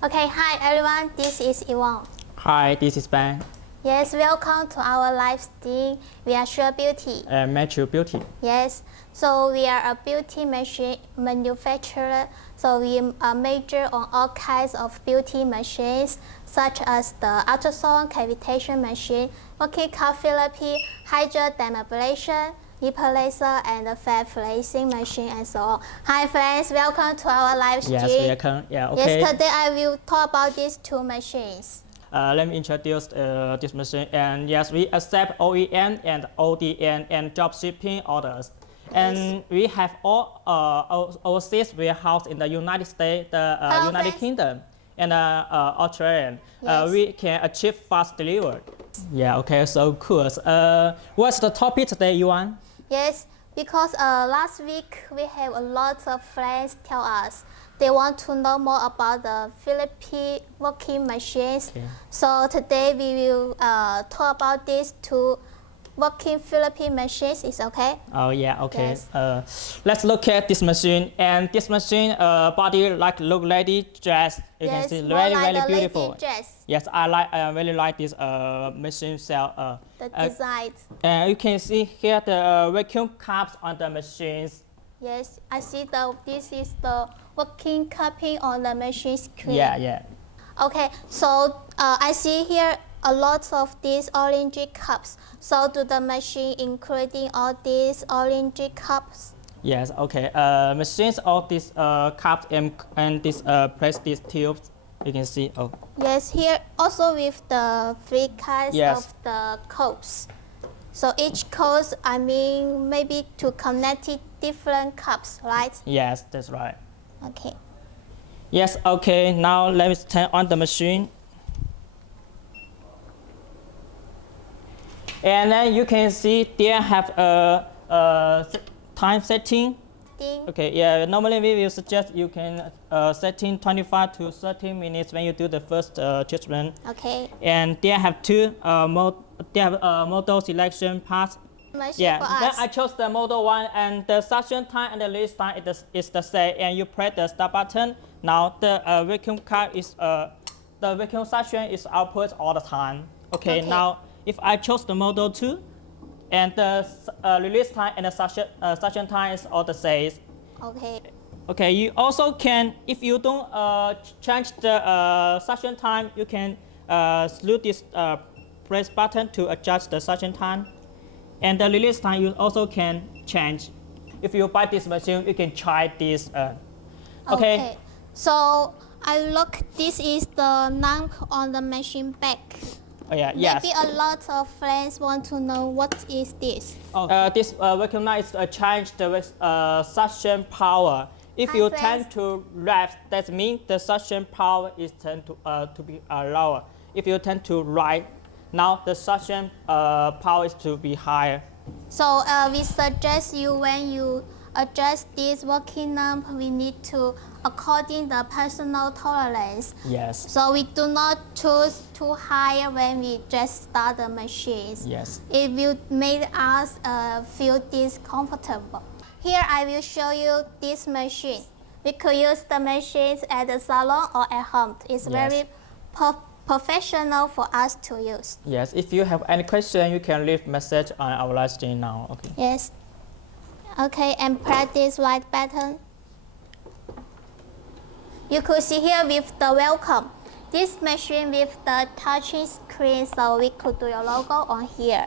Okay, hi everyone, this is Yvonne. Hi, this is Ben. Yes, welcome to our live stream. We are Sure Beauty. And Mychway-US. Yes, so we are a beauty machine manufacturer. So we major on all kinds of beauty machines, such as the ultrasound cavitation machine, working cut therapy, hydrodermabrasion, nipple laser, and the fat flexing machine, and so on. Hi friends, welcome to our live stream. Yes, welcome. Yeah, okay. Yes, today I will talk about these two machines. Let me introduce this machine. And yes, we accept OEM and ODM and drop shipping orders. And we have all overseas warehouse in the United States, the United Kingdom, and Australia. Yes. We can achieve fast delivery. Yeah, okay, so cool. What's the topic today, Yuan? Yes, because last week we have a lot of friends tell us they want to know more about the Philippine working machines. Okay. So today we will talk about these two working Philippine machines. Is okay? Oh yeah, okay. Yes. Let's look at this machine. And this machine body look lady dress. You Yes, can see more very like very the beautiful. lady dress. Yes, I really like this machine cell. The design. And you can see here the vacuum cups on the machines. Yes, I see this is the working cupping on the machine screen. Yeah, yeah. Okay, so I see here a lot of these orange cups. So do the machine including all these orange cups? Yes, okay. Machines all these cups and this press these tubes. You can see. Oh. Yes, here also with the three kinds Yes. of the cups. So each codes, I mean, maybe to connect it different cups, right? Yes, that's right. Okay. Yes, okay. Now let me turn on the machine. And then you can see there have a time setting. Ding. Okay, yeah, normally we will suggest you can setting 25 to 30 minutes when you do the first treatment. Okay. And they have two model selection parts. Machine Yeah, for then us. I chose the model one, and the suction time and the release time is the same. And you press the start button. Now the vacuum cup is the vacuum suction is output all the time. Okay, Okay. now if I chose the model 2, and the release time and the suction time is all the same. Okay. Okay, you also can, if you don't change the suction time, you can select this press button to adjust the suction time. And the release time you also can change. If you buy this machine, you can try this. Okay. So I look, this is the lamp on the machine back. Oh, yeah, yes. Maybe a lot of friends want to know what is this. This vacuum line is change the suction power. If Hi, you friends. tend to left, that means the suction power is tend to be lower. If you tend to right, now the suction power is to be higher. So we suggest you when you adjust this working lamp, we need to according the personal tolerance. Yes. So we do not choose too high when we just start the machines. Yes. It will make us feel discomfortable. Here I will show you this machine. We could use the machines at the salon or at home. It's Yes. very professional for us to use. Yes. If you have any question, you can leave message on our live stream now. Okay. Yes. Okay, and press this white button. You could see here with the welcome. This machine with the touching screen, so we could do your logo on here.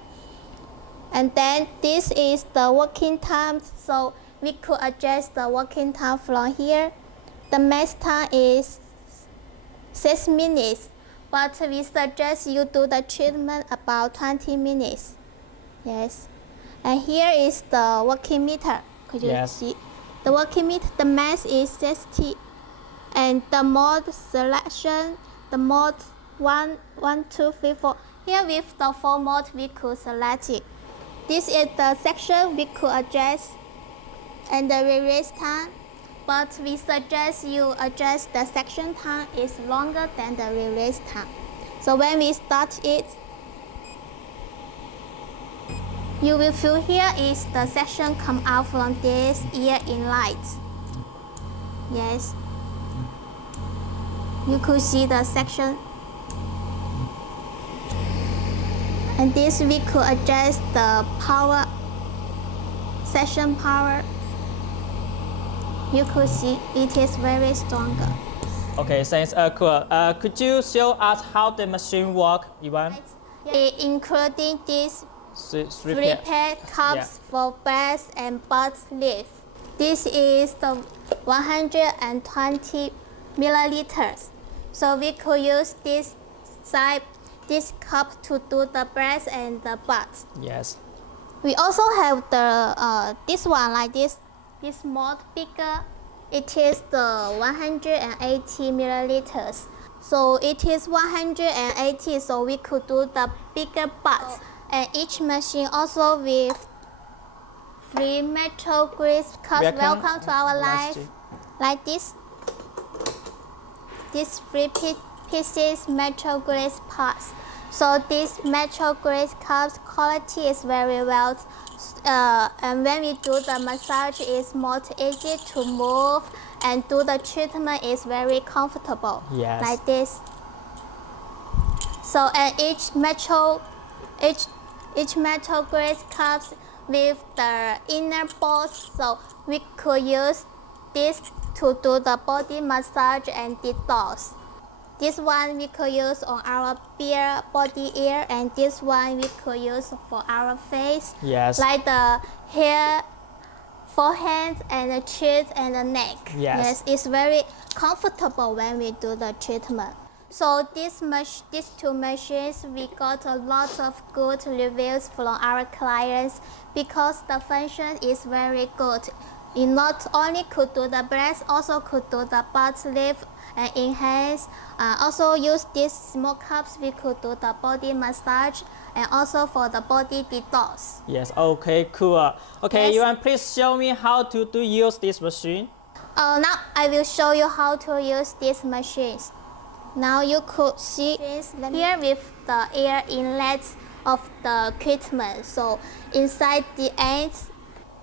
And then this is the working time, so we could adjust the working time from here. The max time is 6 minutes, but we suggest you do the treatment about 20 minutes. Yes. And here is the working meter. Could you Yes. see? The working meter, the max is 60. And the mode selection, the mode 1, 2, 3, 4. Here with the 4 mode, we could select it. This is the section we could adjust and the release time. But we suggest you adjust the section time is longer than the release time. So when we start it, you will feel here is the section come out from this ear in light. Yes. You could see the section. And this we could adjust the power, section power. You could see it is very stronger. Okay, thanks. Cool. Could you show us how the machine works, Ivan? Including these Three three pair. pair cups for breast and butt lift. This is the 120 milliliters. So we could use this cup to do the breast and the butt. Yes. We also have the this one like this more bigger. It is the 180 milliliters. So it is 180, so we could do the bigger butt. And each machine also with 3 metal grease cups. Welcome to our life. Like this. These 3 pieces metal grease parts. So this metal grease cups quality is very well. And when we do the massage, it's more easy to move, and do the treatment is very comfortable. Yes. Like this. So and each metal grease cups with the inner balls. So we could use this to do the body massage and detox. This one we could use on our body ear, and this one we could use for our face. Yes. Like the hair, forehead, and the chin and the neck. Yes. It's very comfortable when we do the treatment. So these 2 machines, we got a lot of good reviews from our clients because the function is very good. It not only could do the breast, also could do the butt lift and enhance. Also use these small cups, we could do the body massage and also for the body detox. Yes. Okay. Cool. Okay, Yes. Ivan, please show me how to use this machine. Now I will show you how to use these machines. Now you could see here with the air inlets of the equipment. So inside the ends,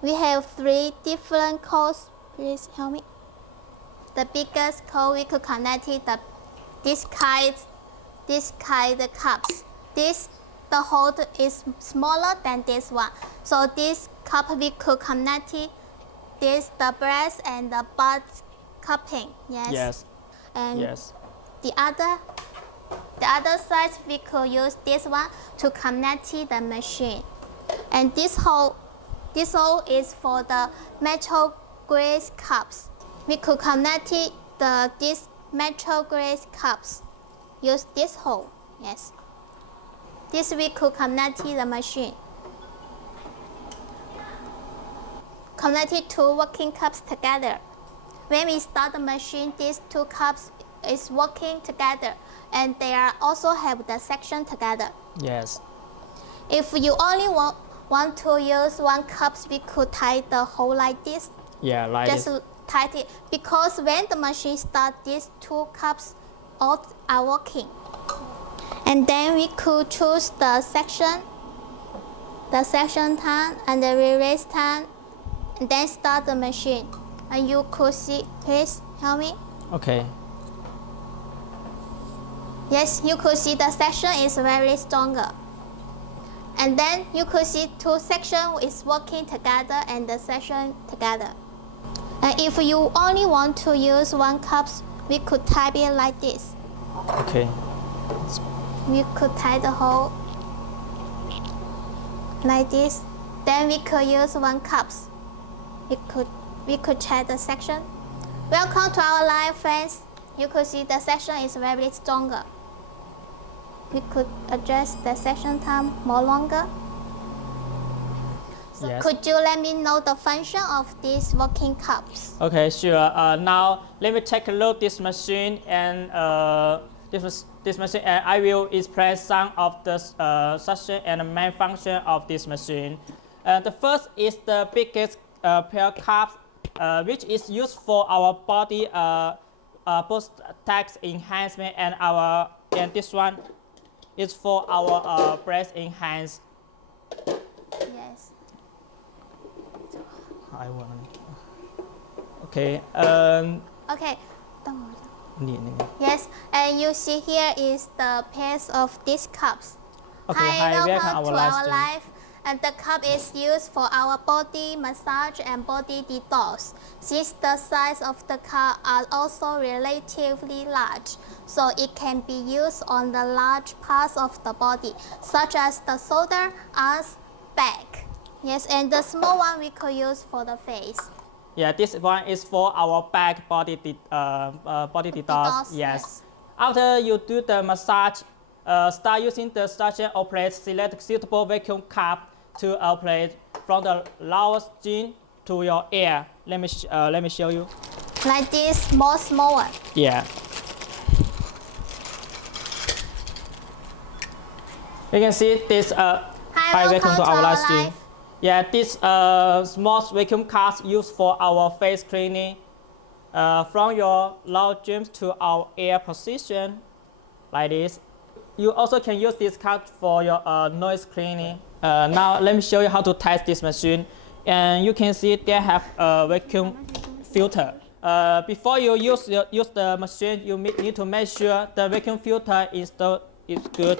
we have 3 different coils. Please help me. The biggest coil we could connect it this kind cups. The hole is smaller than this one. So this cup we could connect it, the breast and the butt cupping. Yes. Yes. And yes. The other side we could use this one to connect the machine. And this hole is for the metal grease cups. We could connect these metal grease cups. Use this hole. Yes. This we could connect the machine. Connect 2 working cups together. When we start the machine, these 2 cups is working together, and they are also have the section together. Yes. If you only want to use 1 cup, we could tie the hole like this. Yeah, like Just this. tie it, because when the machine starts, these 2 cups all are working. And then we could choose the section time and the release time, and then start the machine. And you could see, please help me. Okay. Yes, you could see the section is very stronger. And then you could see 2 sections is working together and the section together. And if you only want to use 1 cup, we could tie it like this. Okay. We could tie the hole like this. Then we could use 1 cup. We could check the section. Welcome to our live, friends. You could see the section is very stronger. We could adjust the section time more longer. So Yes. could you let me know the function of these working cups? Okay, sure. Now let me take a look this machine, and this machine, and I will explain some of the section and the main function of this machine. The first is the biggest pair cups, which is used for our body post-tax enhancement, and this one is for our breast enhance. Yes. I want. Okay. Okay. Yes, and you see here is the pace of these cups. Okay, Hi, welcome to our stream. live. And the cup is used for our body massage and body detox. Since the size of the cup are also relatively large, so it can be used on the large parts of the body, such as the shoulder, arms, back. Yes, and the small one we could use for the face. Yeah, this one is for our back body detox. Yes. After you do the massage, start using the suction operate. Select suitable vacuum cup to operate from the lower skin to your ear. Let me show you. Like this, small one. Yeah. You can see this. Hi, welcome to our live stream. Yeah, this small vacuum cups used for our face cleaning. From your lower gyms to our ear position, like this. You also can use this cup for your noise cleaning. Now let me show you how to test this machine. And you can see they have a vacuum filter. Before you use the machine, you need to make sure the vacuum filter is good.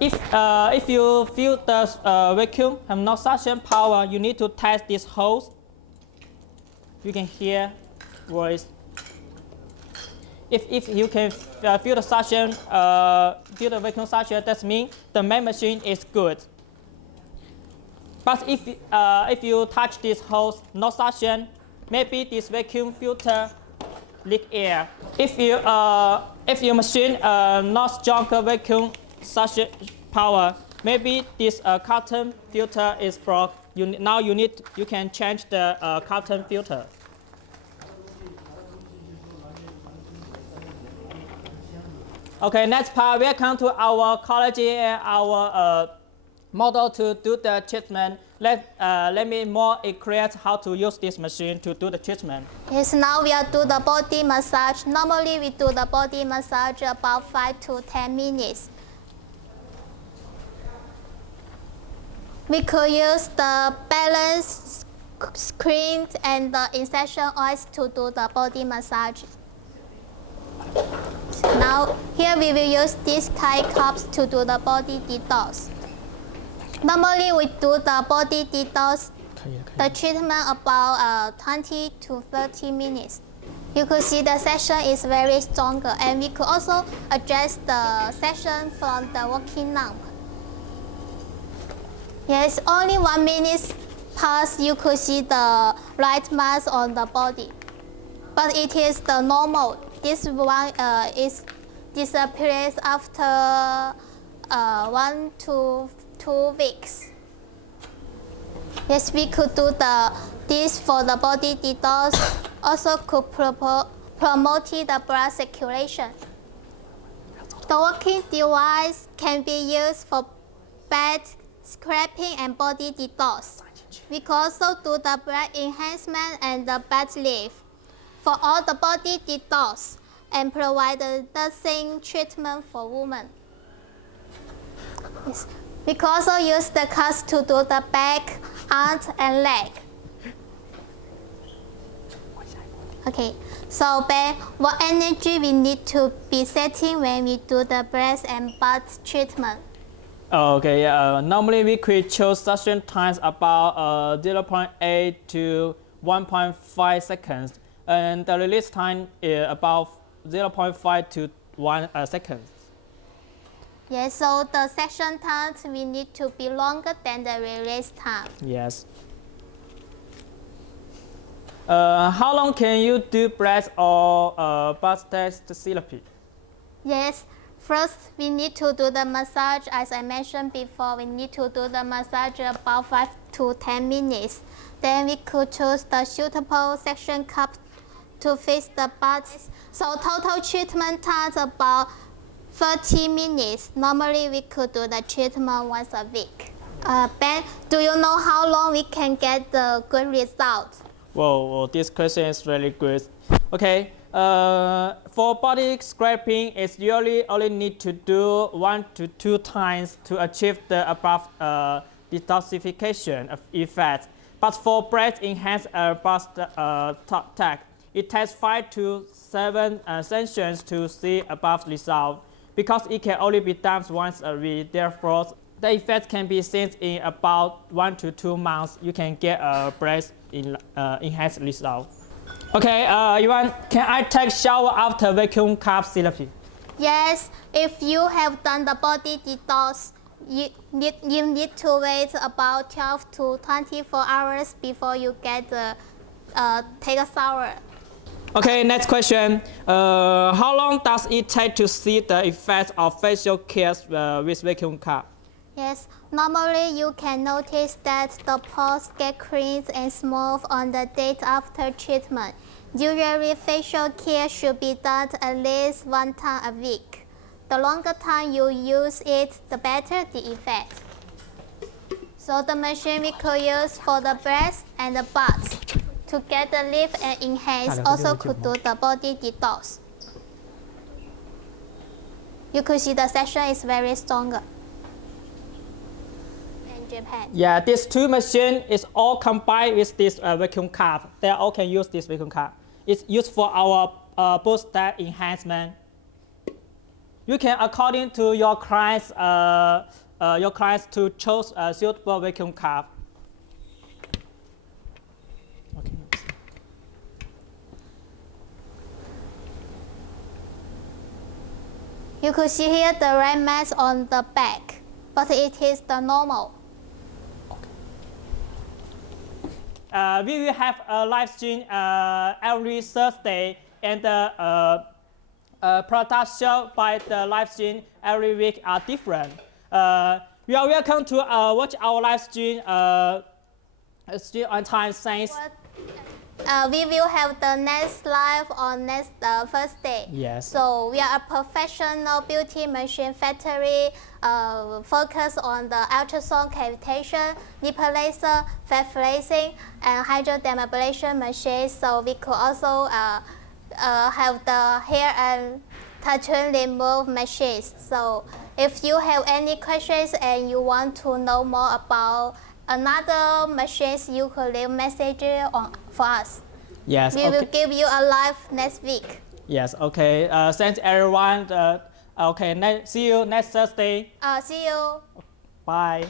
If you feel the vacuum have no suction power, you need to test this hose. You can hear voice. If you can feel the suction, feel the vacuum suction, that means the main machine is good. But if you touch this hose, no suction, maybe this vacuum filter leak air. If your machine not stronger vacuum suction power, maybe this cotton filter is broke. You can change the cotton filter. Okay, next part, welcome to our college and our model to do the treatment. Let me more illustrate how to use this machine to do the treatment. Yes, now we are do the body massage. Normally we do the body massage about 5 to 10 minutes. We could use the balance screen and the insertion oils to do the body massage. Now, here we will use these kind cups to do the body detox. Normally, we do the body detox, the treatment about 20 to 30 minutes. You could see the session is very stronger, and we could also adjust the session from the working lamp. Yes, only 1 minute pass, you could see the light mask on the body. But it is the normal. This one disappears after 1 to 2 weeks. Yes, we could do this for the body detox. Also could promote the blood circulation. The working device can be used for bed scraping and body detox. We can also do the blood enhancement and the bed lift for all the body detox and provide the nursing treatment for women. Yes. We can also use the cuts to do the back, arms, and leg. Okay, so Ben, what energy we need to be setting when we do the breast and butt treatment? Okay, yeah. Normally we could choose suction times about 0.8 to 1.5 seconds, and the release time is about 0.5 to 1 second. Yes, so the session times we need to be longer than the release time. Yes. How long can you do breast or butt test therapy? Yes. First, we need to do the massage. As I mentioned before, we need to do the massage about 5 to 10 minutes. Then we could choose the suitable section cup to fix the butt. So total treatment time about 30 minutes. Normally, we could do the treatment once a week. Ben, do you know how long we can get the good result? Whoa, this question is really good. Okay. For body scraping, it's usually only need to do 1 to 2 times to achieve the above detoxification of effect. But for breast enhanced butt tag, it takes 5 to 7 sessions to see above result. Because it can only be done once a week, therefore the effect can be seen in about 1 to 2 months. You can get a breast enhanced result. Okay, Ivan, can I take shower after vacuum cup therapy? Yes, if you have done the body detox, you need to wait about 12 to 24 hours before you get take a shower. Okay, next question. How long does it take to see the effects of facial care with vacuum cup? Yes, normally you can notice that the pores get clean and smooth on the day after treatment. Usually, facial care should be done at least 1 time a week. The longer time you use it, the better the effect. So the machine we could use for the breast and the butt to get the lift and enhance, also could do the body detox. You could see the session is very stronger in Japan. Yeah, these two machines is all combined with this vacuum cup. They all can use this vacuum cup. It's used for our post stat enhancement. You can, according to your clients to choose a suitable vacuum cup. Okay. You could see here the red mask on the back, but it is the normal. We will have a live stream every Thursday, and the products shown by the live stream every week are different. You are welcome to watch our live stream on time. Thanks. We will have the next live on next Thursday. Yes. So we are a professional beauty machine factory focused on the ultrasound cavitation, nipple laser, fat flexing, and hydrodermabrasion machines. So we could also have the hair and tattoo remove machines. So if you have any questions and you want to know more about another machines, you could leave message for us. Yes. We will give you a live next week. Yes. Okay. Thanks everyone. Okay. See you next Thursday. See you. Bye.